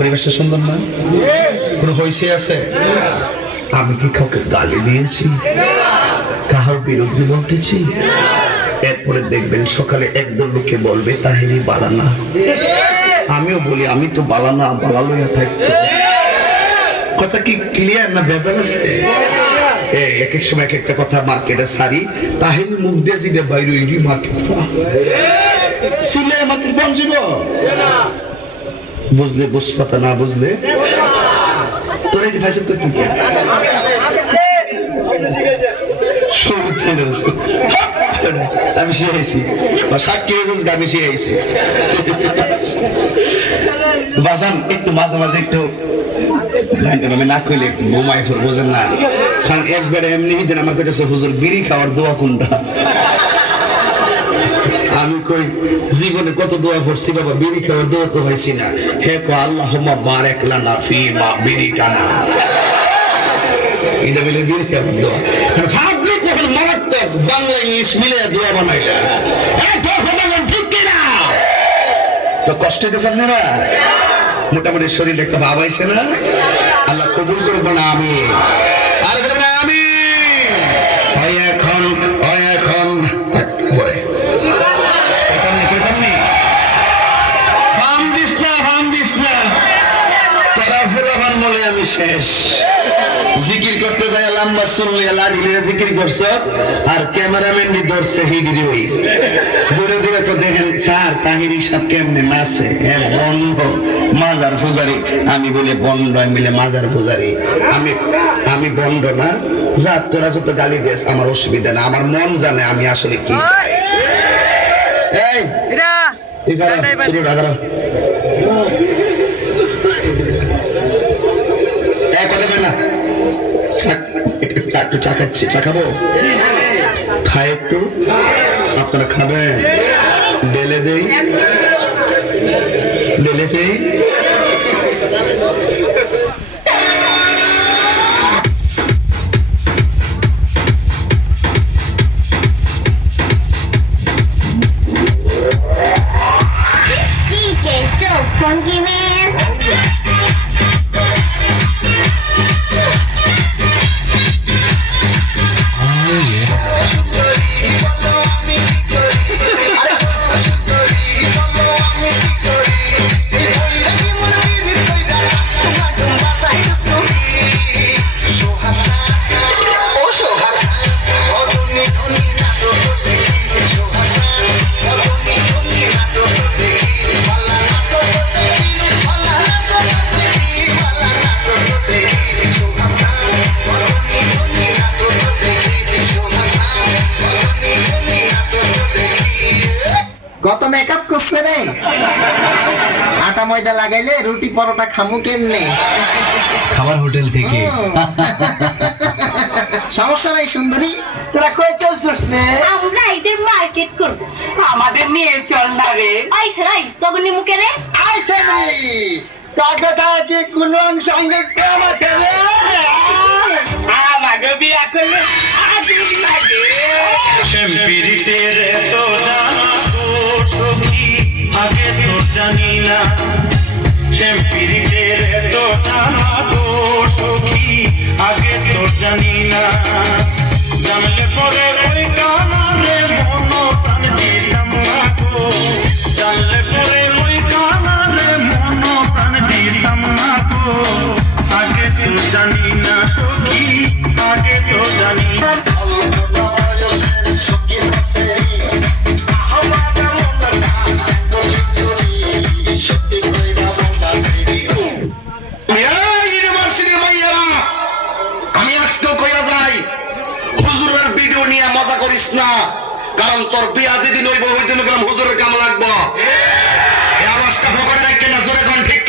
পরিবেশটা সুন্দর না? কোনো হইছে আছে? আমি কি কাউকে গালি দিয়েছি, কাহার বিরুদ্ধে বলতেছি? এরপরে দেখবেন সকালে একদল লোকে বলবে তাহিরি বালানা, আমিও বলি আমি তো বালানা, বালা লইয়া থাকতো। কথা কি ক্লিয়ার না ভেজাল আছে? এক এক সময় এক একটা কথা মার্কেটে সারি, তাহিরি মুখ দিয়ে জিগে বাইরে ইডি মার্কেট সিলে মার্কেট ফোন ছিল, বুঝলে বুঝপাতা, না বুঝলে তোর এই ফাইসব করতে কি আমি শিখাইছি, সাক্ষী আমি শিখাইছি। বাজান একটু মাঝে মাঝে একটু না কইলে ঘুমাই ফের, বোঝেন না? কারণ একবারে এমনি দিন আমার কাছে হুজুর বিড়ি খাওয়ার দোয়া কোনটা? আমি কই জীবনে কত দোয়া পড়ছি বাবা, বিড়ি খাওয়ার দোয়া তো হয়েছি না। হে কো আল্লাহুম্মা বারিক লানা ফি মা বিড়ি টানা, এটা বলে বিড়ি খাওয়ার দোয়া। ভাবলি কখন মারাত্মক বাংলা ইংলিশ মিলে দোয়া বানাইলা, ঠিক কিনা? তো কষ্ট হইতেছে আপনারা? মোটামুটি শরীরে একটা ভাব আইছে না? আল্লাহ কবুল করবো না? আমি আর আমি এখন পরে আমি শেষ। জিকির করতে যাই লম্বা চুল লাগলে জিকির করছ, আর ক্যামেরাম্যান ধরছে হিডিরি ওই দূরে দূরে তো দেখেন স্যার তাহিরি সব কেমনে নাচে, বন্ধ মাজার পূজারি। আমি বলি বন্ড, আমি বলে মাজার পূজারি। আমি বন্ড না, যা তোরা যত গালি দিস আমার অসুবিধা না, আমার মন জানে আমি আসলে কি চাই। এই শুরু রাখা একটু চা খাচ্ছি, চা খাবো, খাই একটু, আপনারা খাবেন? ডেলে দেই, ডেলে দেই। কত মেকআপ করছে রে, আটা ময়দা লাগাইলে রুটি পরোটা খামু কেমনে? খাবার হোটেল থেকে। সমস্যা নাই সুন্দরী, তোরা কই চলছিস রে? আমরা এদের মার্কেট করব, আমাদের নিয়ে চল না রে। আইছে রাই তখন মুখে রে আইছে রে, কাকা কাকি কোন সঙ্গে কাম আছে রে? আমাকে বিয়া করলে আগে লাগে শ্যামপিরিতের তো জানা গো সখী, আগে তো জানি না। শ্যামপিরিতের তো জানা গো সখী, আগে তো জানি না। জানলে পরে ওই কানারে মন প্রাণ দিতাম না গো, জানলে পরে ওই কানারে মন প্রাণ দিতাম না গো। আগে তো জানি না সখী, আগে তো জানি না। আমি আজকেও কইয়া যাই, হুজুরের ভিডিও নিয়ে মজা করিস না, কারণ তোর বিয়া যেদিন হইব ওই দিন হুজুরের কাম লাগবো। এই আওয়াজটা ফকরে রাখ না, জোরে কোন ঠিক